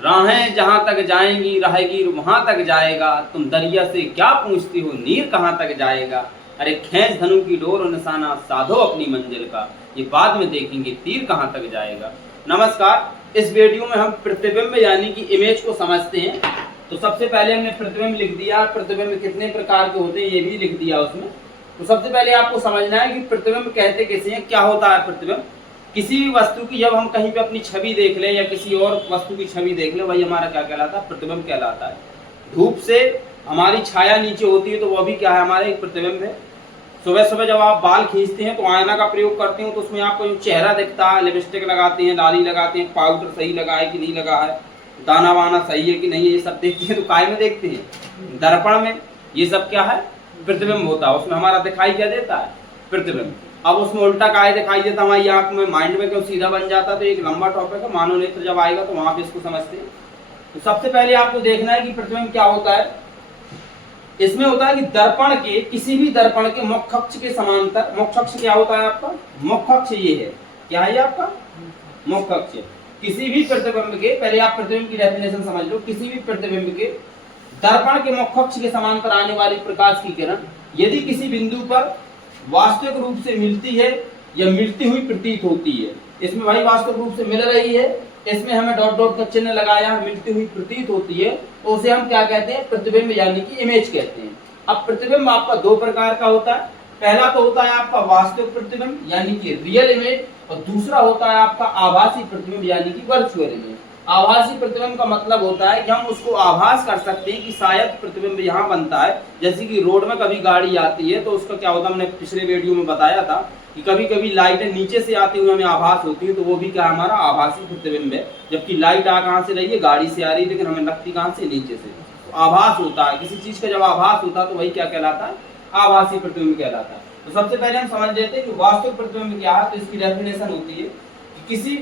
राहें जहाँ तक जाएंगी रहेगी वहाँ तक जाएगा, तुम दरिया से क्या पूछती हो नीर कहाँ तक जाएगा। अरे खींच धनु की डोर और निशाना साधो अपनी मंजिल का, ये बाद में देखेंगे तीर कहाँ तक जाएगा। नमस्कार, इस वीडियो में हम प्रतिबिंब यानी कि इमेज को समझते हैं। तो सबसे पहले हमने प्रतिबिंब लिख दिया, प्रतिबिंब कितने प्रकार के होते हैं ये भी लिख दिया उसमें। तो सबसे पहले आपको समझना है कि प्रतिबिंब कहते कैसे हैं, क्या होता है प्रतिबिंब। किसी भी वस्तु की जब हम कहीं पे अपनी छवि देख लें या किसी और वस्तु की छवि देख लें, वही हमारा क्या कहलाता है, प्रतिबिंब कहलाता है। धूप से हमारी छाया नीचे होती है तो वह भी क्या है, हमारा एक प्रतिबिंब है। सुबह सुबह जब आप बाल खींचते हैं तो आईना का प्रयोग करते हो तो उसमें आपको जो चेहरा दिखता है, लिपस्टिक लगाते हैं, लाली लगाते हैं, पाउडर सही लगा है कि नहीं लगा है, दाना वाना सही है कि नहीं, ये सब देखते हैं। तो काय में देखते हैं, दर्पण में। ये सब क्या है, प्रतिबिंब होता है। उसमें हमारा दिखाई क्या देता है, प्रतिबिंब। अब उसमें उल्टा काय दिखाई देता हमारी आंख में, माइंड में क्यों सीधा बन जाता। तो एक लंबा टॉपिक है, मानव नेत्र जब आएगा तो वहां पे इसको समझते हैं। तो सबसे पहले आपको देखना है कि प्रतिबिंब क्या होता है। इसमें होता है कि दर्पण के, किसी भी दर्पण के मुख्य अक्ष के समांतर, मुख्य अक्ष क्या होता है आपका, मुख्य अक्ष ये है, क्या है आपका मुख्य अक्ष। किसी भी प्रतिबिंब के, पहले आप प्रतिबिंब की डेफिनेशन समझ लो, किसी भी प्रतिबिंब के दर्पण के मुख्य अक्ष के समांतर आने वाली प्रकाश की किरण यदि किसी बिंदु पर वास्तविक रूप से मिलती है या मिलती हुई प्रतीत होती है, इसमें भाई वास्तविक रूप से मिल रही है, इसमें हमें डॉट डॉट का चिन्ह लगाया, मिलती हुई प्रतीत होती है, तो उसे हम क्या कहते हैं, प्रतिबिंब यानी कि इमेज कहते हैं। अब प्रतिबिंब आपका दो प्रकार का होता है। पहला तो होता है आपका वास्तविक प्रतिबिंब यानी कि रियल इमेज, और दूसरा होता है आपका आभासी प्रतिबिंब यानी कि वर्चुअल इमेज। आभासी प्रतिबिंब का मतलब होता है कि हम उसको आभास कर सकते हैं कि शायद प्रतिबिंब यहाँ बनता है। जैसे कि रोड में कभी गाड़ी आती है तो उसका क्या होता है, हमने पिछले वीडियो में बताया था कि कभी कभी लाइटें नीचे से आती हुई हमें आभास होती है, तो वो भी क्या हमारा आभासी प्रतिबिंब है। जबकि लाइट आ कहाँ से रही है, गाड़ी से आ रही है, लेकिन हमें लगती कहाँ से, नीचे से। तो आभास होता है किसी चीज का, जब आभास होता है तो वही क्या कहलाता है, आभासी प्रतिबिंब कहलाता है। तो सबसे पहले हम समझ लेते हैं कि वास्तविक प्रतिबिंब क्या है। तो इसकी डेफिनेशन होती है कि किसी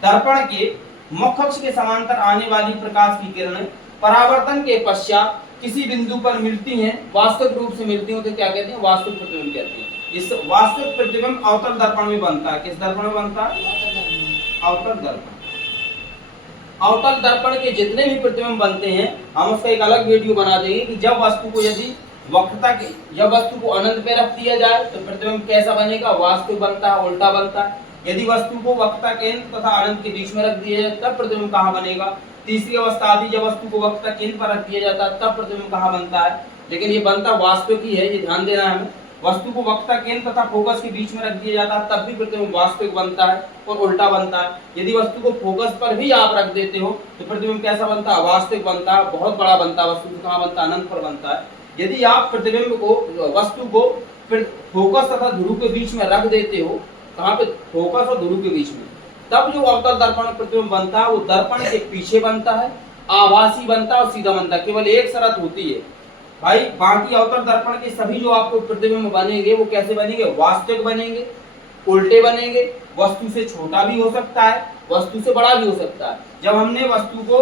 दर्पण के मुख्य अक्ष के समांतर आने वाली प्रकाश की किरणें परावर्तन के पश्चात किसी बिंदु पर मिलती हैं, वास्तविक रूप से मिलती हो तो क्या कहते हैं, वास्तविक प्रतिबिंब कहते हैं। इस वास्तविक प्रतिबिंब अवतल दर्पण में बनता है। किस दर्पण में बनता है, अवतल दर्पण। अवतल दर्पण के जितने भी प्रतिबिंब बनते हैं हम उसका एक अलग वीडियो बना देंगे कि जब वस्तु को यदि वक्रता के, जब वस्तु को अनंत पे रख दिया जाए तो प्रतिबिंब कैसा बनेगा, वास्तविक बनता है, उल्टा बनता है। यदि वस्तु को वक्रता केंद्र तथा अनंत के बीच में रख दिया जाए तब प्रतिबिंब कहाँ बनेगा। तीसरी अवस्था आदि, जब वस्तु को वक्रता केंद्र पर रख दिया जाता है तब प्रतिबिंब कहाँ बनता है। लेकिन ये बनता वास्तविक ही है, ये ध्यान देना है हमें। वस्तु को वक्रता केंद्र तथा फोकस के बीच में रख दिया जाता है तब भी प्रतिबिंब वास्तविक बनता है और उल्टा बनता है। यदि वस्तु को फोकस पर भी आप रख देते हो तो प्रतिबिंब कैसा बनता है, वास्तविक बनता है, बहुत बड़ा बनता है। वस्तु कहाँ बनता है, अनंत पर बनता है। यदि आप प्रतिबिंब को, वस्तु को फिर फोकस तथा ध्रुव के बीच में रख देते हो, कहाँ पे, फोकस और ध्रुव के बीच में, तब जो अवतल दर्पण प्रतिबिंब बनता है वो दर्पण के पीछे बनता है, आभासी बनता है और सीधा बनता है। केवल एक शर्त होती है भाई, बाकी अवतल दर्पण के सभी जो आपको प्रतिबिंब बनेंगे वो कैसे बनेंगे, वास्तविक बनेंगे, उल्टे बनेंगे। वस्तु से छोटा भी हो सकता है, वस्तु से बड़ा भी हो सकता है। जब हमने वस्तु को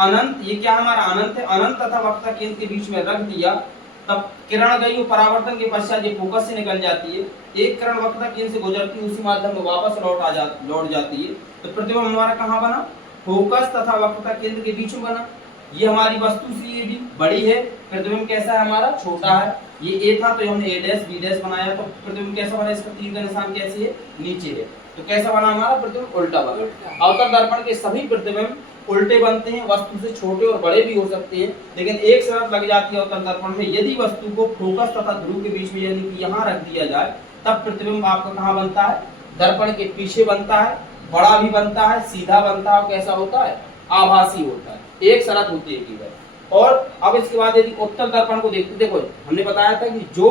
अनंत, ये क्या हमारा अनंत है, अनंत तथा वक्रता केंद्र के बीच में रख दिया तब किरण गई, वो परावर्तन के पश्चात ये फोकस से निकल जाती है, एक किरण वक्रता केंद्र से गुजरती है, उसी माध्यम में वापस लौट जाती है। तो प्रतिबिंब हमारा कहाँ बना, फोकस तथा वक्रता केंद्र के बीच में बना। ये हमारी वस्तु से ये भी बड़ी है, प्रतिबिंब कैसा है हमारा, छोटा है। ये ए था तो हमने ए डैश बी डैश बनाया, तो प्रतिबिंब कैसा बना, इसका तीर का निशान कैसे है, नीचे है। तो कैसा बना हमारा प्रतिबिंब, उल्टा बना। अवतल दर्पण के सभी प्रतिबिंब उल्टे बनते हैं, वस्तु से छोटे और बड़े भी हो सकते हैं। लेकिन एक शर्त लग जाती है अवतल दर्पण में, यदि वस्तु को फोकस तथा ध्रुव के बीच में यानी कि यहाँ रख दिया जाए तब प्रतिबिंब आपका कहाँ बनता है, दर्पण के पीछे बनता है, बड़ा भी बनता है, सीधा बनता है, कैसा होता है, आभासी होता है। एक शर्त होती है केवल। और अब इसके बाद यदि उत्तल दर्पण को देखते, देखो हमने बताया था कि जो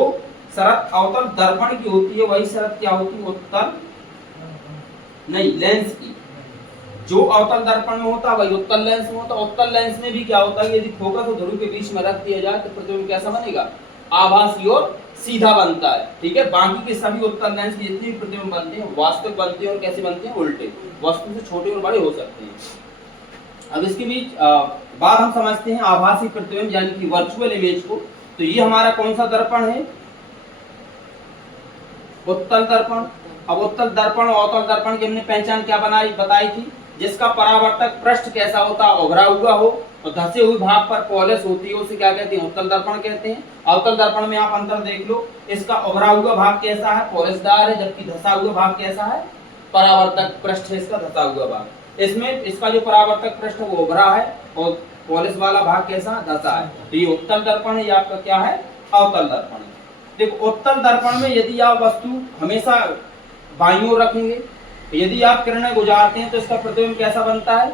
शर्त अवतल दर्पण की होती है वही शर्त क्या होती है, उत्तल नहीं, लेंस की। जो अवतल दर्पण में होता है वही उत्तल लेंस में होता है। उत्तल लेंस में भी क्या होता है, यदि फोकस और ध्रुव के बीच में रख दिया जाए तो प्रतिबिंब कैसा बनेगा, आभासी और सीधा बनता है। ठीक है, बाकी के सभी उत्तल लेंस के जितने भी प्रतिबिंब बनते हैं वास्तविक बनते हैं और कैसे बनते हैं, उल्टे, वस्तु से छोटे और बड़े हो सकते हैं। अब इसके बीच बाद हम समझते हैं आभासी प्रतिबिंब यानी कि वर्चुअल इमेज को। तो ये हमारा कौन सा दर्पण है, उत्तल दर्पण। अब उत्तल दर्पण और अवतल दर्पण की हमने पहचान क्या बताई थी, जिसका परावर्तक पृष्ठ कैसा होता है, उभरा हुआ हो, और धसे हुए भाग पर पॉलिश होती है, उसे क्या कहते हैं, उत्तल दर्पण कहते हैं। अवतल दर्पण में आप अंतर देख लो, इसका उभरा हुआ भाग कैसा है, पॉलिशदार है, जबकि धसा हुआ भाग कैसा है, परावर्तक पृष्ठ है इसका धसा हुआ भाग। इसमें इसका जो परावर्तक पृष्ठ वो उभरा है और पॉलिश वाला भाग कैसा, धसा है। तो ये उत्तल दर्पण है, ये आपका क्या है, अवतल दर्पण है। देखो उत्तल दर्पण में यदि आप वस्तु हमेशा बाईं ओर रखेंगे, यदि आप किरणें गुजारते हैं तो इसका प्रतिबिंब कैसा बनता है,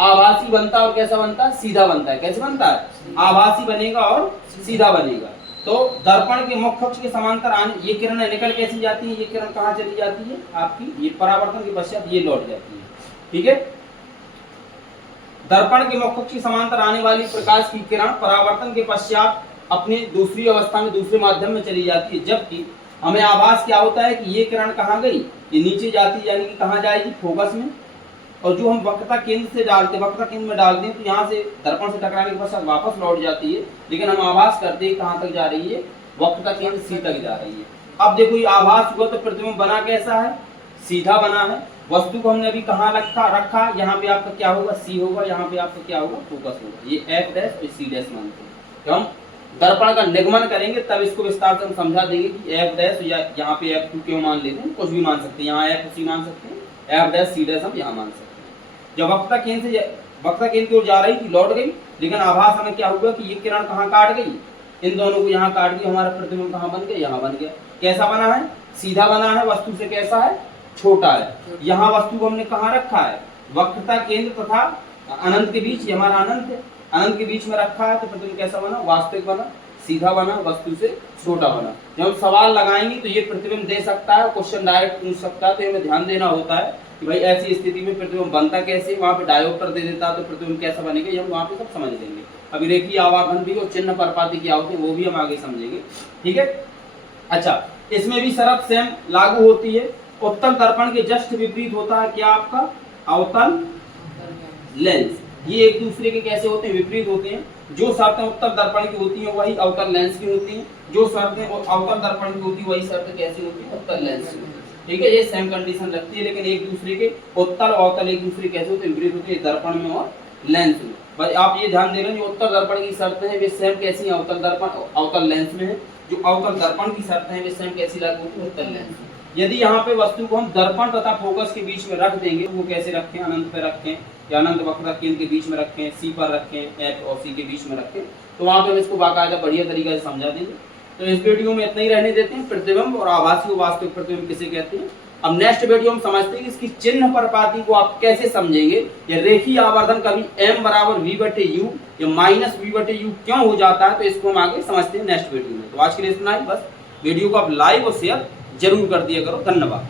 आभासी बनता है, और कैसा बनता है, सीधा बनता है। कैसे बनता है, आभासी बनेगा और सीधा बनेगा। तो दर्पण के मुख्य अक्ष के समांतर आने ये किरणें निकल कैसी जाती है, ये किरण कहाँ चली जाती है आपकी, ये परावर्तन के पश्चात ये लौट जाती है। ठीक है, दर्पण के मुख्य अक्ष के समांतर आने वाली प्रकाश की किरण परावर्तन के पश्चात अपनी दूसरी अवस्था में दूसरे माध्यम में चली जाती है, जबकि हमें आभास क्या होता है कि ये किरण कहाँ गई, ये नीचे जाती है, यानी कि कहाँ जाएगी, फोकस में। और जो हम वक्रता केंद्र से डालते, वक्रता केंद्र में डालते हैं तो यहाँ से दर्पण से टकराने के पश्चात वापस लौट जाती है, लेकिन हम आभास करते हैं कहाँ तक जा रही है, वक्रता केंद्र सी तक जा रही है। अब देखो ये आभास हुआ तो प्रतिबिंब बना कैसा है, सीधा बना है। वस्तु को हमने अभी कहाँ रखा, यहाँ पे आपका क्या होगा, सी होगा, यहाँ पे आपका क्या होगा, फोकस होगा। ये एफ डैश और सी डैश मानते हैं। तो हम दर्पण का निगमन करेंगे तब इसको विस्तार से हम समझा देंगे कि एफ डैश या यहाँ पे एफ क्यों मान लेते हैं, कुछ भी मान सकते हैं, यहाँ एफ सी मान सकते हैं, एफ डैश सी डैश हम यहाँ मान सकते हैं। जब वक्रता केंद्र की ओर जा रही थी, लौट गई, लेकिन आभास हमें क्या हुआ कि ये किरण कहाँ काट गई, इन दोनों को यहाँ काट गई, हमारा प्रतिबिंब कहाँ बन गया, यहाँ बन गया। कैसा बना है, सीधा बना है, वस्तु से कैसा है, छोटा है। यहाँ वस्तु को हमने कहाँ रखा है, वक्रता केंद्र तथा अनंत के बीच, ये हमारा अनंत है, अनंत के बीच में रखा है, तो प्रतिबिंब कैसा बना, वास्तविक बना, सीधा बना, वस्तु से छोटा बना। जब हम सवाल लगाएंगे तो ये प्रतिबिंब दे सकता है, क्वेश्चन डायरेक्ट पूछ सकता है, तो हमें ध्यान देना होता है कि भाई ऐसी स्थिति में प्रतिबिंब बनता कैसे, वहाँ पे डायोप्टर दे देता तो प्रतिबिंब कैसा बनेगा, ये हम वहाँ पे सब समझ लेंगे। अभी रेखीय आवर्धन भी और चिन्ह परपाती क्या होते हैं वो भी हम आगे समझेंगे। ठीक है, अच्छा, इसमें भी शर्त सेम लागू होती है। उत्तल दर्पण के जस्ट विपरीत होता है क्या आपका, अवतल लेंस। ये एक दूसरे के कैसे होते हैं, विपरीत होते हैं। जो शर्तें उत्तल दर्पण की होती हैं वही अवतल लेंस की होती हैं, जो शर्तें अवतल दर्पण की होती है वही शर्तें कैसी होती है, उत्तल लेंस की। ठीक है, ये सेम कंडीशन रखती है, लेकिन एक दूसरे के उत्तल और अवतल एक दूसरे कैसे होते हैं, विपरीत होते हैं, दर्पण में और लेंस में। बस आप ये ध्यान दे रहे हैं, जो उत्तल दर्पण की शर्तें हैं वे सेम कैसी हैं, अवतल दर्पण अवतल लेंस में है। जो अवतल दर्पण की शर्तें हैं वे सेम कैसी लागू होती है, उत्तल लेंस में। यदि यहाँ पे वस्तु को हम दर्पण तथा फोकस के बीच में रख देंगे, वो कैसे रखें, अनंत पे रखें या अनंत वक्रता केंद्र के बीच में रखें, सी पर रखें, एफ और सी के बीच में रखें, तो वहाँ पे हम इसको बाकायदा बढ़िया तरीके से समझा देंगे। तो इस वीडियो में इतना ही रहने देते हैं, प्रतिबिंब और आभासी व वास्तविक प्रतिबिंब किसे कहते हैं। अब नेक्स्ट वीडियो हम समझते हैं कि इसकी चिन्ह परपाती को आप कैसे समझेंगे, या रेखीय आवर्धन कभी m बराबर v/u या माइनस v/u क्यों हो जाता है, तो इसको हम आगे समझते हैं नेक्स्ट वीडियो में। तो आज के लिए इतना ही, बस वीडियो को आप लाइक और शेयर जरूर कर दिया करो। धन्यवाद।